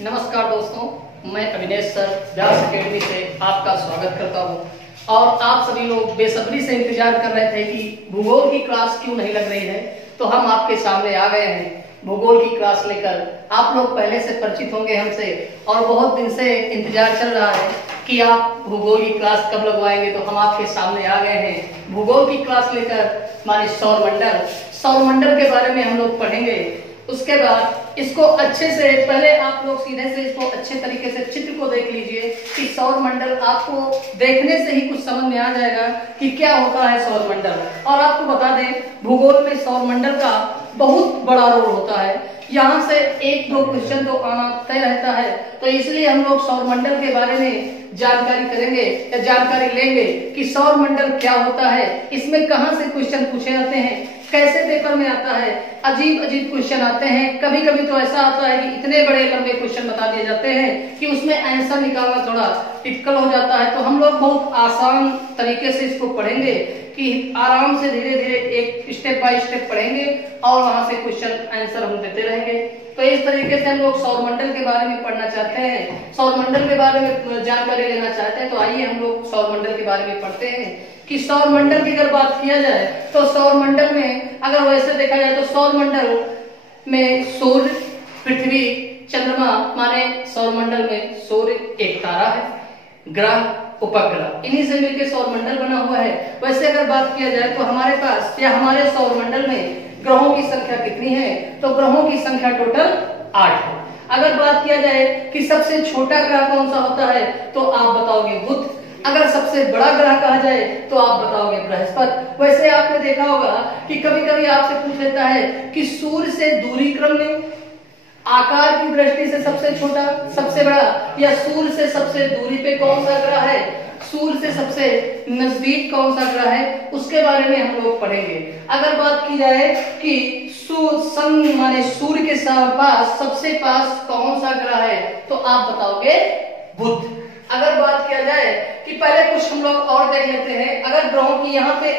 नमस्कार दोस्तों, मैं अविनेश सर व्यास अकेडमी से आपका स्वागत करता हूं। और आप सभी लोग बेसब्री से इंतजार कर रहे थे कि भूगोल की क्लास क्यों नहीं लग रही है, तो हम आपके सामने आ गए हैं भूगोल की क्लास लेकर। आप लोग पहले से परिचित होंगे हमसे और बहुत दिन से इंतजार चल रहा है कि आप भूगोल की क्लास कब लगवाएंगे, तो हम आपके सामने आ गए हैं भूगोल की क्लास लेकर। माने सौरमंडल के बारे में हम लोग पढ़ेंगे। उसके बाद इसको अच्छे से, पहले आप लोग सीधे से इसको अच्छे तरीके से चित्र को देख लीजिए कि सौरमंडल, आपको देखने से ही कुछ समझ में आ जाएगा कि क्या होता है सौरमंडल। और आपको बता दें, भूगोल में सौरमंडल का बहुत बड़ा रोल होता है। यहाँ से एक दो क्वेश्चन तो आना तय रहता है, तो इसलिए हम लोग सौरमंडल के बारे में जानकारी करेंगे या जानकारी लेंगे कि सौरमंडल क्या होता है, इसमें कहाँ से क्वेश्चन पूछे जाते हैं, कैसे पेपर में आता है। अजीब अजीब क्वेश्चन आते हैं, कभी कभी तो ऐसा आता है कि इतने बड़े लंबे क्वेश्चन बता दिए जाते हैं कि उसमें आंसर निकालना थोड़ा टिपिकल हो जाता है। तो हम लोग बहुत आसान तरीके से इसको पढ़ेंगे कि आराम से धीरे धीरे एक स्टेप बाय स्टेप पढ़ेंगे और वहां से क्वेश्चन आंसर हम देते रहेंगे। तो इस तरीके से हम लोग सौरमंडल के बारे में पढ़ना चाहते हैं, सौरमंडल के बारे में जानकारी लेना चाहते हैं। तो आइए हम लोग सौरमंडल के बारे में पढ़ते हैं कि सौरमंडल की अगर बात किया जाए तो सौरमंडल में अगर वैसे देखा जाए तो सौरमंडल में सूर्य, पृथ्वी, चंद्रमा, माने सौरमंडल में सूर्य एक तारा है, ग्रह, उपग्रह, इन्हीं से मिलकर सौरमंडल बना हुआ है। वैसे अगर बात किया जाए तो हमारे पास या हमारे सौरमंडल में ग्रहों की संख्या कितनी है, तो ग्रहों की संख्या टोटल 8 है। अगर बात किया जाए कि सबसे छोटा ग्रह कौन सा होता है, तो आप बताओगे बुध। अगर सबसे बड़ा ग्रह कहा जाए तो आप बताओगे बृहस्पति। वैसे आपने देखा होगा कि कभी कभी आपसे पूछ लेता है कि सूर्य से दूरी क्रम में आकार की दृष्टि से सबसे छोटा, सबसे बड़ा, या सूर्य से सबसे दूरी पे कौन सा ग्रह है, सूर्य से सबसे नजदीक कौन सा ग्रह है, उसके बारे में हम लोग पढ़ेंगे। अगर बात की जाए कि सन माने सूर्य के पास सबसे पास कौन सा ग्रह है, तो आप बताओगे बुध। अगर बात किया जाए कि पहले कुछ हम लोग और देख लेते हैं, अगर ग्रहों की यहाँ पे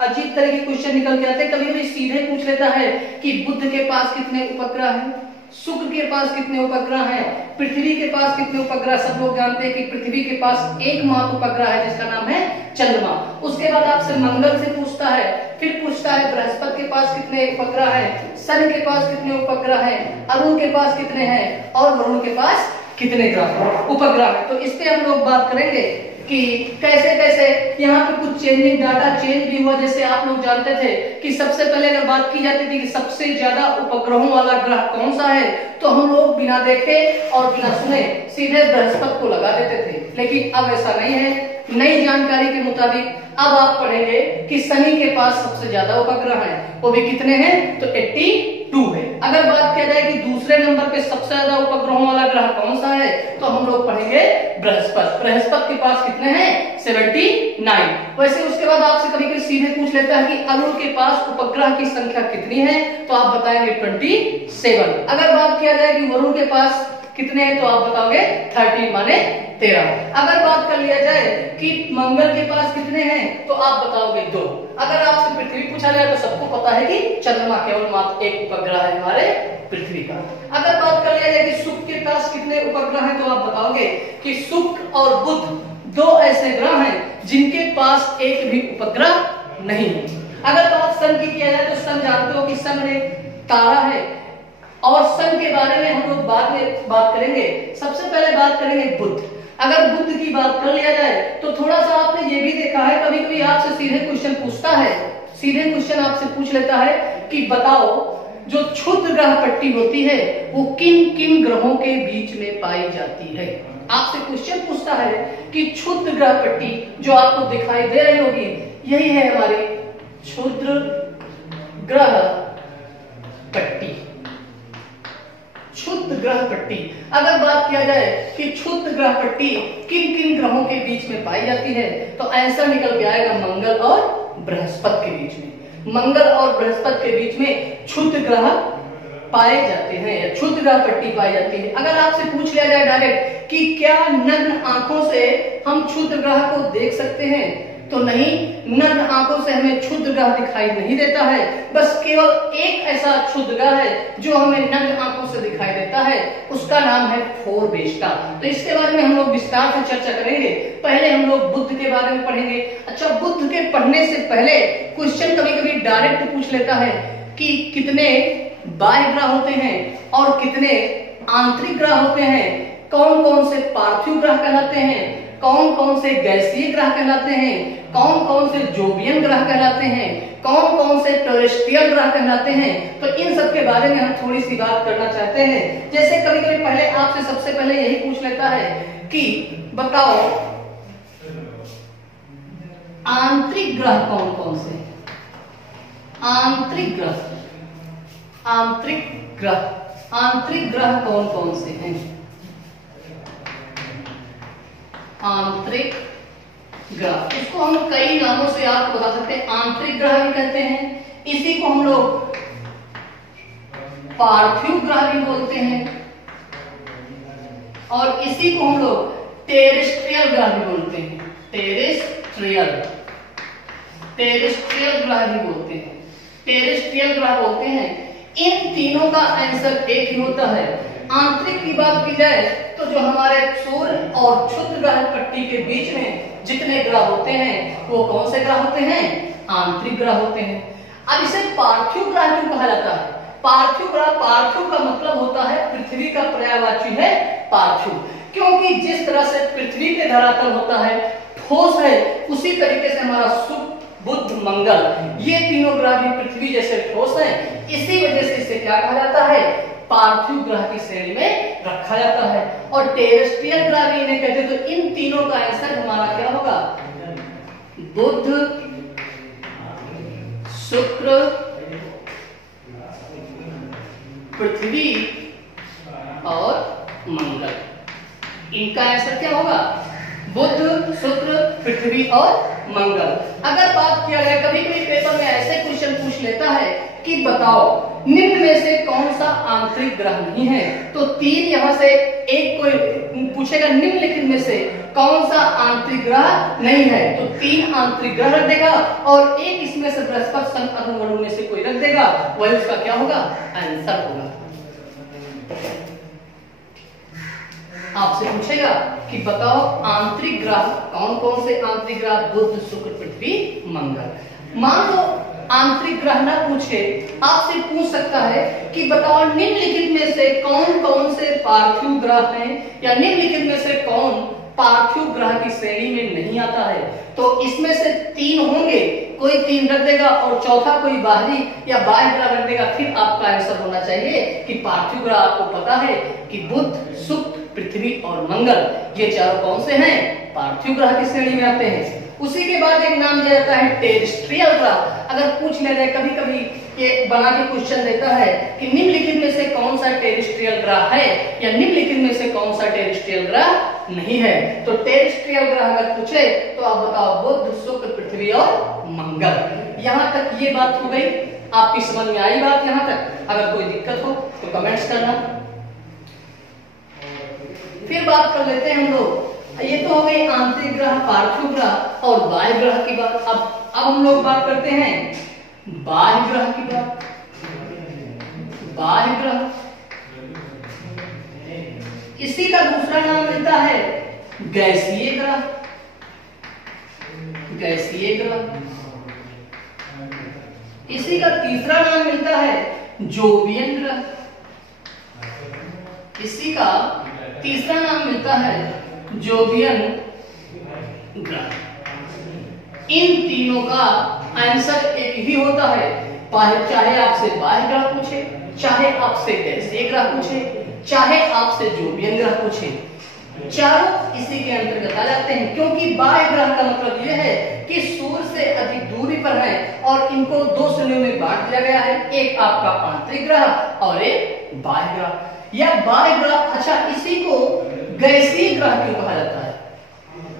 अजीब तरह के क्वेश्चन निकल के आते हैं। कभी कभी सीधे पूछ लेता है कि बुध के पास कितने उपग्रह हैं, शुक्र के पास कितने उपग्रह हैं, पृथ्वी के पास कितने उपग्रह। सब लोग जानते हैं कि पृथ्वी के पास एकमात्र उपग्रह है जिसका नाम है चंद्रमा। उसके बाद आपसे मंगल से पूछता है, फिर पूछता है बृहस्पति के पास कितने उपग्रह हैं, शनि के पास कितने उपग्रह हैं, अरुण के पास कितने हैं और वरुण के पास कितने ग्रह उपग्रह है। तो इस पे हम लोग बात करेंगे कि कैसे कैसे यहाँ पे कुछ चेंजिंग, डाटा चेंज भी हुआ। जैसे आप लोग जानते थे कि सबसे पहले अगर बात की जाती थी कि सबसे ज्यादा उपग्रहों वाला ग्रह कौन सा है, तो हम लोग बिना देखे और बिना सुने सीधे बृहस्पति को लगा देते थे। लेकिन अब ऐसा नहीं है। नई जानकारी के मुताबिक अब आप पढ़ेंगे कि शनि के पास सबसे ज्यादा उपग्रह हैं, वो भी कितने हैं, तो 82 है। अगर बात किया जाए कि दूसरे नंबर पे सबसे ज्यादा उपग्रहों वाला ग्रह कौन सा है, तो हम लोग पढ़ेंगे बृहस्पति। बृहस्पति के पास कितने हैं, 79। वैसे उसके बाद आपसे कभी कभी सीधे पूछ लेता है कि अरुण के पास उपग्रह की संख्या कितनी है, तो आप बताएंगे 27। अगर बात किया जाए कि वरुण के पास कितने हैं, तो आप बताओगे 30 माने 13। अगर बात कर लिया जाए कि मंगल के पास कितने हैं, तो आप बताओगे 2। अगर आपसे पृथ्वी पूछा जाए तो सबको पता है कि चंद्रमा केवल मात्र एक उपग्रह है हमारे पृथ्वी का। अगर बात कर लिया जाए कि शुक्र के पास कितने उपग्रह हैं, तो आप बताओगे कि शुक्र और बुध 2 ऐसे ग्रह हैं जिनके पास एक भी उपग्रह नहीं है। अगर बात सन की किया जाए तो सन जानते हो कि सन एक तारा है और सन के बारे में हम लोग बाद में बात करेंगे। सबसे पहले बात करेंगे बुध। अगर बुध की बात कर लिया जाए तो थोड़ा सा आपने ये भी देखा है, कभी कभी आपसे सीधे क्वेश्चन पूछता है, सीधे क्वेश्चन आपसे पूछ लेता है कि बताओ जो क्षुद्र ग्रह पट्टी होती है वो किन किन ग्रहों के बीच में पाई जाती है। आपसे क्वेश्चन पूछता है कि क्षुद्र ग्रह पट्टी जो आपको दिखाई दे रही होगी, यही है हमारी क्षुद्र ग्रह पट्टी। क्षुद्र ग्रह पट्टी। अगर बात किया जाए कि क्षुद्र ग्रह पट्टी किन किन ग्रहों के बीच में पाई जाती है, तो आंसर निकल के आएगा मंगल और बृहस्पति के बीच में। मंगल और बृहस्पति के बीच में क्षुद्र ग्रह पाए जाते हैं या क्षुद्र ग्रह पट्टी पाई जाती है। अगर आपसे पूछ लिया जाए डायरेक्ट कि क्या नग्न आंखों से हम क्षुद्र ग्रह को देख सकते हैं, तो नहीं, नग्न आंखों से हमें क्षुद्र ग्रह दिखाई नहीं देता है। बस केवल एक ऐसा क्षुद्र ग्रह है जो हमें नग्न आंखों से दिखाई देता है, उसका नाम है फोरबेस्टा। तो इसके बारे में हम लोग विस्तार से चर्चा करेंगे। पहले हम लोग बुध के बारे में पढ़ेंगे। अच्छा, बुध के पढ़ने से पहले क्वेश्चन कभी कभी डायरेक्ट पूछ लेता है कि कितने बाह्य ग्रह होते हैं और कितने आंतरिक ग्रह होते हैं, कौन कौन से पार्थिव ग्रह कहलाते हैं, कौन कौन से गैसीय ग्रह कहलाते हैं, कौन कौन से जोवियन ग्रह कहलाते हैं, कौन कौन से टेरेस्ट्रियल ग्रह कहलाते हैं। तो इन सब के बारे में हम थोड़ी सी बात करना चाहते हैं। जैसे कभी कभी पहले आपसे सबसे पहले यही पूछ लेता है कि बताओ आंतरिक ग्रह कौन कौन से, आंतरिक ग्रह, आंतरिक ग्रह, आंतरिक ग्रह कौन कौन से हैं। आंतरिक ग्रह, इसको हम कई नामों से आपको बता सकते हैं। आंतरिक ग्रह भी कहते हैं, इसी को हम लोग पार्थिव ग्रह भी बोलते हैं, और इसी को हम लोग टेरेस्ट्रियल ग्रह भी बोलते हैं। टेरेस्ट्रियल, टेरेस्ट्रियल ग्रह भी बोलते हैं, टेरेस्ट्रियल ग्रह बोलते हैं। इन तीनों का आंसर एक ही होता है। आंतरिक की बात की जाए तो जो हमारे सूर्य और क्षुद्र ग्रह पट्टी के बीच में जितने ग्रह होते हैं वो कौन से ग्रह होते हैं, आंतरिक ग्रह होते हैं। अब इसे पार्थिव ग्रह क्यों कहा जाता है? पार्थिव ग्रह, पार्थिव का मतलब होता है पृथ्वी का पर्यायवाची है पार्थिव, क्योंकि जिस तरह से पृथ्वी के धरातल होता है ठोस है, उसी तरीके से हमारा शुक्र, बुध, मंगल, ये तीनों ग्रह भी पृथ्वी जैसे ठोस हैं। इसी वजह से इसे क्या कहा जाता है, पार्थिव ग्रह की श्रेणी में रखा जाता है। और टेरेस्ट्रियल ग्रह भी इन्हें कहते हैं। तो इन तीनों का आंसर हमारा क्या होगा, बुध, शुक्र, पृथ्वी और मंगल। इनका आंसर क्या होगा, बुध, शुक्र, पृथ्वी और मंगल। अगर बात किया जाए, कभी कभी पेपर में ऐसे क्वेश्चन पूछ लेता है कि बताओ निम्न में से कौन सा आंतरिक ग्रह नहीं है। तो तीन यहां से एक कोई पूछेगा निम्नलिखित में से कौन सा आंतरिक ग्रह नहीं है, तो तीन आंतरिक ग्रह रख देगा और एक इसमें से बृहस्पति, शनि, अरुण, वरुण में से कोई रख देगा, वही उसका क्या होगा, आंसर होगा। आपसे पूछेगा कि बताओ आंतरिक ग्रह कौन कौन से आंतरिक ग्रह, बुध, शुक्र, पृथ्वी, मंगल। मान लो आंतरिक ग्रह ना पूछे, आपसे पूछ सकता है कि बताओ निम्नलिखित में से कौन कौन से पार्थिव ग्रह हैं, या निम्नलिखित में से कौन पार्थिव ग्रह की श्रेणी में नहीं आता है। तो इसमें से तीन होंगे, कोई तीन रख देगा और चौथा कोई बाहरी या बाह्य ग्रह रख देगा। फिर आपका आंसर होना चाहिए कि पार्थिव ग्रह आपको पता है कि बुध, शुक्र, पृथ्वी और मंगल, ये चारों कौन से हैं, पार्थिव ग्रह की श्रेणी में आते हैं। उसी के बाद एक नाम दिया जाता है टेरेस्ट्रियल ग्रह। अगर पूछ लिया जाए, कभी कभी ये बना के क्वेश्चन देता है कि निम्नलिखित में से कौन सा टेरेस्ट्रियल ग्रह है, या निम्नलिखित में से कौन सा टेरेस्ट्रियल ग्रह नहीं है। तो टेरेस्ट्रियल ग्रह अगर पूछे तो आप बताओ बुध, शुक्र, पृथ्वी और मंगल। यहां तक ये बात हो गई, आपकी समझ में आई बात यहां तक? अगर कोई दिक्कत हो तो कमेंट्स करना। फिर बात कर लेते हैं हम लोग, ये तो हो गई आंतरिक ग्रह, पार्थिव ग्रह और बाह्य ग्रह की बात। अब हम लोग बात करते हैं बाह्य ग्रह की बात। बाह्य ग्रह, इसी का दूसरा नाम मिलता है गैसीय ग्रह। गैसीय ग्रह, इसी का तीसरा नाम मिलता है जोवियन ग्रह। इसी का तीसरा नाम मिलता है जोवियन ग्रह। इन तीनों का आंसर एक ही होता है, चाहे आपसे बाह्य ग्रह पूछे, चाहे आपसे गैसीय ग्रह पूछे, चाहे आपसे जोवियन ग्रह पूछे, चारों इसी के अंतर्गत आ जाते हैं। क्योंकि बाह्य ग्रह का मतलब यह है कि सूर्य से अधिक दूरी पर है और इनको दो श्रेणियों में बांट दिया गया है, एक आपका आंतरिक ग्रह और एक बाह्य ग्रह या बाह्य ग्रह। अच्छा, इसी को गैसीय ग्रह क्यों कहा जाता है?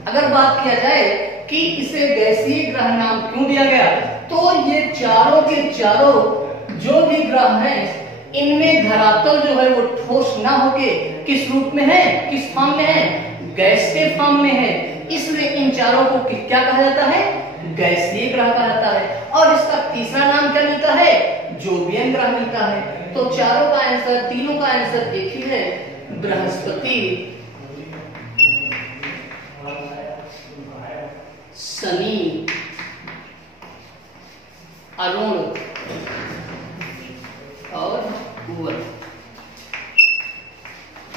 अगर बात किया जाए कि इसे गैसीय ग्रह नाम क्यों दिया गया, तो ये चारों के चारों जो भी ग्रह हैं, इनमें धरातल जो है वो ठोस ना होके किस रूप में है, किस फॉर्म में है, गैस के फॉर्म में है। इसलिए इन चारों को क्या कहा जाता है? गैसीय ग्रह कहा जाता है। और इसका तीसरा नाम क्या मिलता है? जोवियन ग्रह मिलता है। तो चारों का आंसर, तीनों का आंसर एक ही है, बृहस्पति, शनि, अरुण और बुध।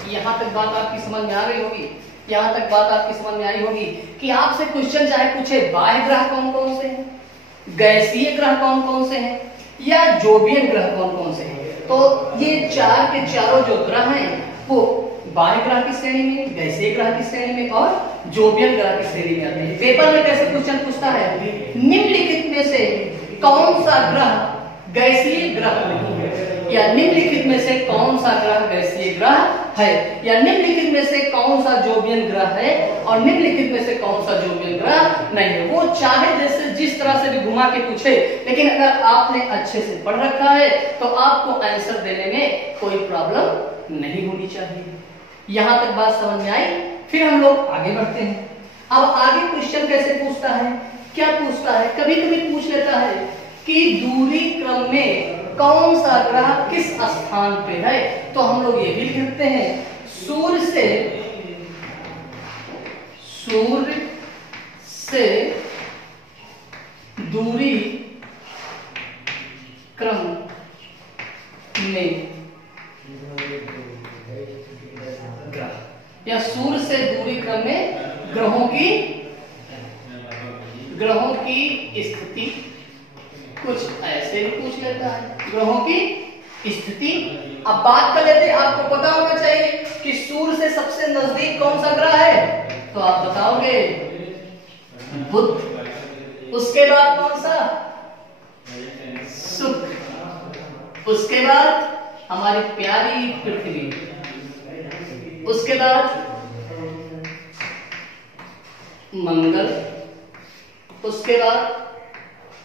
यहां तक बात आपकी समझ में आ गई होगी। यहां तक बात आपकी समझ में आई होगी कि आपसे क्वेश्चन चाहे पूछे बाह्य ग्रह कौन कौन से हैं, गैसीय ग्रह कौन कौन से हैं, या जोवियन ग्रह कौन कौन से हैं, तो ये चार के चारों जो ग्रह हैं वो बाह्य ग्रह की श्रेणी में, गैसीय ग्रह की श्रेणी में और जोवियन ग्रह की श्रेणी में आते हैं। पेपर में कैसे क्वेश्चन पूछता है? निम्नलिखित में से कौन सा ग्रह गैसीय ग्रह नहीं है, या निम्नलिखित में से कौन सा ग्रह गैसीय ग्रह है, या निम्नलिखित में से कौन सा जोवियन ग्रह है और निम्नलिखित में से कौन सा जोवियन ग्रह नहीं है। वो चाहे जैसे जिस तरह से भी घुमा के पूछे, लेकिन अगर आपने अच्छे से पढ़ रखा है तो आपको आंसर देने में कोई प्रॉब्लम नहीं होनी चाहिए। यहां तक बात समझ में आई। फिर हम लोग आगे बढ़ते हैं। अब आगे क्वेश्चन कैसे पूछता है, क्या पूछता है? कभी कभी पूछ लेता है कि दूरी क्रम में कौन सा ग्रह किस स्थान पे है। तो हम लोग ये भी लिखते हैं, सूर्य से दूरी क्रम में ग्रह, या सूर्य से दूरी क्रम में ग्रहों की स्थिति, कुछ ऐसे भी पूछ लेता है ग्रहों की स्थिति। अब बात कर लेते हैं, आपको पता होना चाहिए कि सूर्य से सबसे नजदीक कौन सा ग्रह है, तो आप बताओगे बुध। उसके बाद कौन सा? शुक्र। उसके बाद हमारी प्यारी पृथ्वी। उसके बाद मंगल। उसके बाद,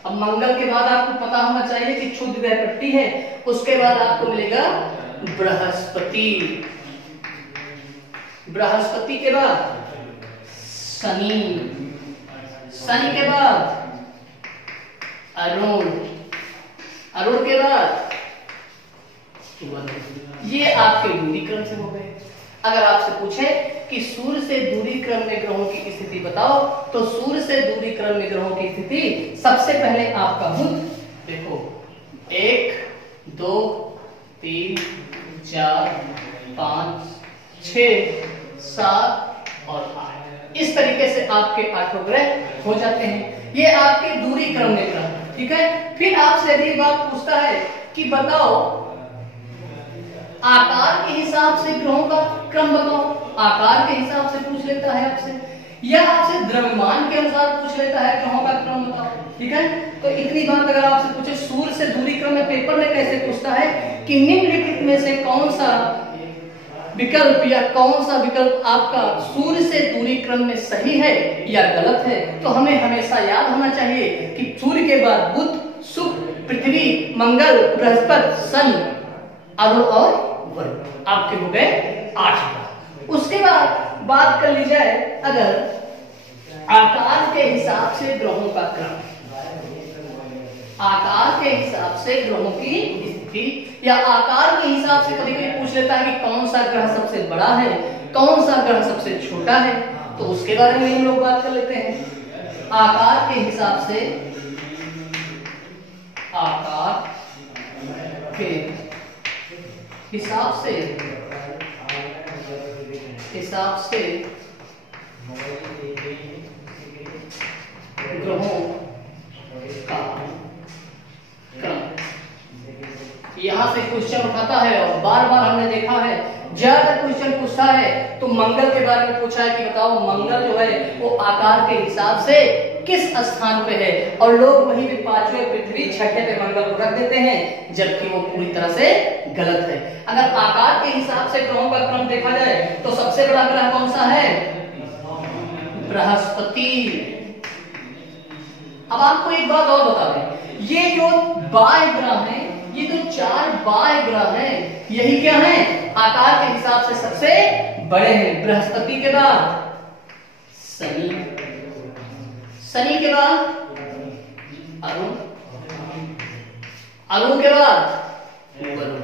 अब मंगल के बाद आपको पता होना चाहिए कि क्षुद्र ग्रह पट्टी है। उसके बाद आपको मिलेगा बृहस्पति। बृहस्पति के बाद शनि। शनि के बाद अरुण। अरुण के बाद ये आपके दूरी क्रम से हो गए। अगर आपसे पूछे कि सूर्य से दूरी क्रम में ग्रहों की स्थिति बताओ, तो सूर्य से दूरी क्रम में ग्रहों की स्थिति सबसे पहले आपका बुध। देखो 1 2 3 4 5 6 7 और 8, इस तरीके से आपके 8 ग्रह हो जाते हैं। ये आपके दूरी क्रम में ग्रह, ठीक है। फिर आपसे अगली बात पूछता है कि बताओ आकार के हिसाब से ग्रहों का क्रम बताओ। आकार के हिसाब से पूछ लेता है आपसे, या आपसे द्रव्यमान के अनुसार पूछ लेता है ग्रहों का क्रम बताओ, ठीक है। तो इतनी बात अगर आपसे पूछे सूर्य से दूरी क्रम में, पेपर में कैसे पूछता है कि निम्नलिखित में से कौन सा विकल्प या कौन सा विकल्प आपका सूर्य से दूरी क्रम में सही है या गलत है, तो हमें हमेशा याद होना चाहिए कि सूर्य के बाद बुध, शुक्र, पृथ्वी, मंगल, बृहस्पति, शनि, अरुण और वरुण, आपके हो गए 8। उसके बाद बात कर ली जाए अगर आकार के हिसाब से ग्रहों का क्रम, आकार के हिसाब से ग्रहों की स्थिति, या आकार के हिसाब से कभी कभी पूछ लेता है कि कौन सा ग्रह सबसे बड़ा है, कौन सा ग्रह सबसे छोटा है, तो उसके बारे में हम लोग बात कर लेते हैं। आकार के हिसाब से, आकार के हिसाब से ग्रहों का क्रम, यहां से क्वेश्चन उठाता है और बार बार हमने देखा है ज्यादा क्वेश्चन पूछता है तो मंगल के बारे में पूछा है कि बताओ मंगल जो है वो आकार के हिसाब से किस स्थान पे है, और लोग वहीं पे 5वें पृथ्वी, 6ठे पे मंगल को रख देते हैं, जबकि वो पूरी तरह से गलत है। अगर आकार के हिसाब से ग्रहों का क्रम देखा जाए तो सबसे बड़ा ग्रह कौन सा है? बृहस्पति। अब आपको एक बात और बता दें, ये जो बाह्य ग्रह हैं, ये जो 4 बाह्य ग्रह हैं, यही क्या हैं? आकार के हिसाब से सबसे बड़े हैं। बृहस्पति के बाद शनि, शनि के बाद अरुण, अरुण के बाद वरुण।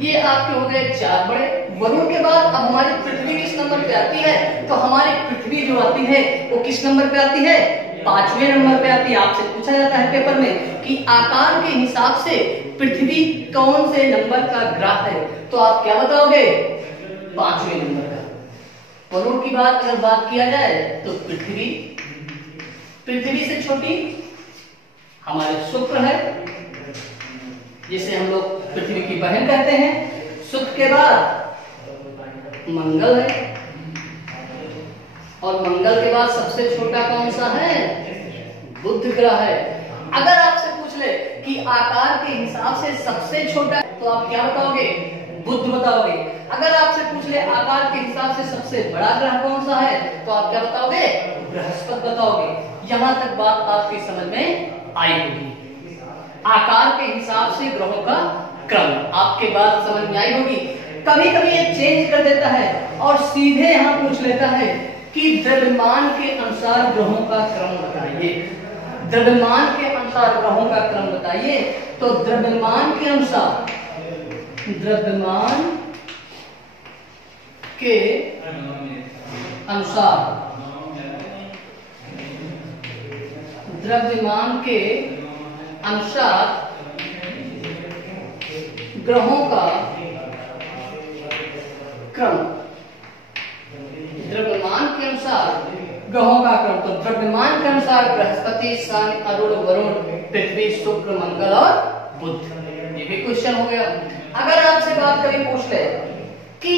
ये आपके हो गए 4 बड़े। वरुण के बाद अब हमारी पृथ्वी किस नंबर पे आती है? तो हमारी पृथ्वी जो आती है वो किस नंबर पे आती है? 5वें नंबर पे आती है। आपसे पूछा जाता है पेपर में कि आकार के हिसाब से पृथ्वी कौन से नंबर का ग्रह है, तो आप क्या बताओगे? 5वें नंबर का। वरुण की बात अगर बात किया जाए तो पृथ्वी, पृथ्वी से छोटी हमारे शुक्र है, जिसे हम लोग पृथ्वी की बहन कहते हैं। शुक्र के बाद मंगल है, और मंगल के बाद सबसे छोटा कौन सा है? बुध ग्रह है। अगर आपसे पूछ ले कि आकार के हिसाब से सबसे छोटा, तो आप क्या बताओगे? बुध बताओगे। अगर आपसे पूछ ले आकार के हिसाब से सबसे बड़ा ग्रह कौन सा है, तो आप क्या बताओगे? बृहस्पति बताओगे। यहां तक बात आपकी समझ में आई होगी। आकार के हिसाब से ग्रहों का क्रम आपके बात समझ में आई होगी। कभी कभी ये चेंज कर देता है और सीधे यहां पूछ लेता है कि द्रव्यमान के अनुसार ग्रहों का क्रम बताइए। द्रव्यमान के अनुसार ग्रहों का क्रम बताइए। तो द्रव्यमान के अनुसार, द्रव्यमान के अनुसार, द्रव्यमान के अनुसार ग्रहों का क्रम, द्रव्यमान के अनुसार ग्रहों का क्रम। तो द्रव्यमान के अनुसार बृहस्पति, शनि, अरुण, वरुण, पृथ्वी, शुक्र, मंगल और बुध। ये भी क्वेश्चन हो गया। अगर आपसे बात करें, पूछ ले कि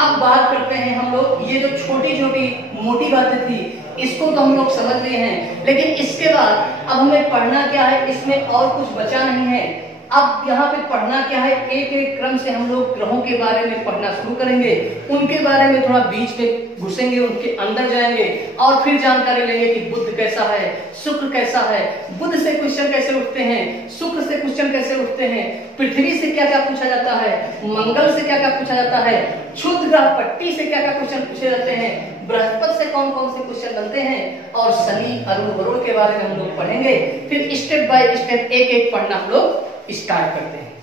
अब बात करते हैं हम लोग, ये जो छोटी छोटी मोटी बातें थी इसको तो हम लोग समझ लिए हैं, लेकिन इसके बाद अब हमें पढ़ना क्या है? इसमें और कुछ बचा नहीं है। अब यहाँ पे पढ़ना क्या है? एक एक क्रम से हम लोग ग्रहों के बारे में पढ़ना शुरू करेंगे, उनके बारे में थोड़ा बीच में घुसेंगे, उनके अंदर जाएंगे और फिर जानकारी लेंगे कि बुध कैसा है, शुक्र कैसा है, बुध से क्वेश्चन कैसे उठते हैं, शुक्र से क्वेश्चन कैसे उठते हैं, पृथ्वी से क्या क्या पूछा जाता है, मंगल से क्या क्या पूछा जाता है, क्षुद्र ग्रह पट्टी से क्या क्या क्वेश्चन पूछे जाते हैं, बृहस्पति से कौन कौन से क्वेश्चन बनते हैं, और शनि, अरुण, वरुण के बारे में हम लोग पढ़ेंगे। फिर स्टेप बाय स्टेप एक एक पढ़ना हम लोग स्टार्ट करते हैं।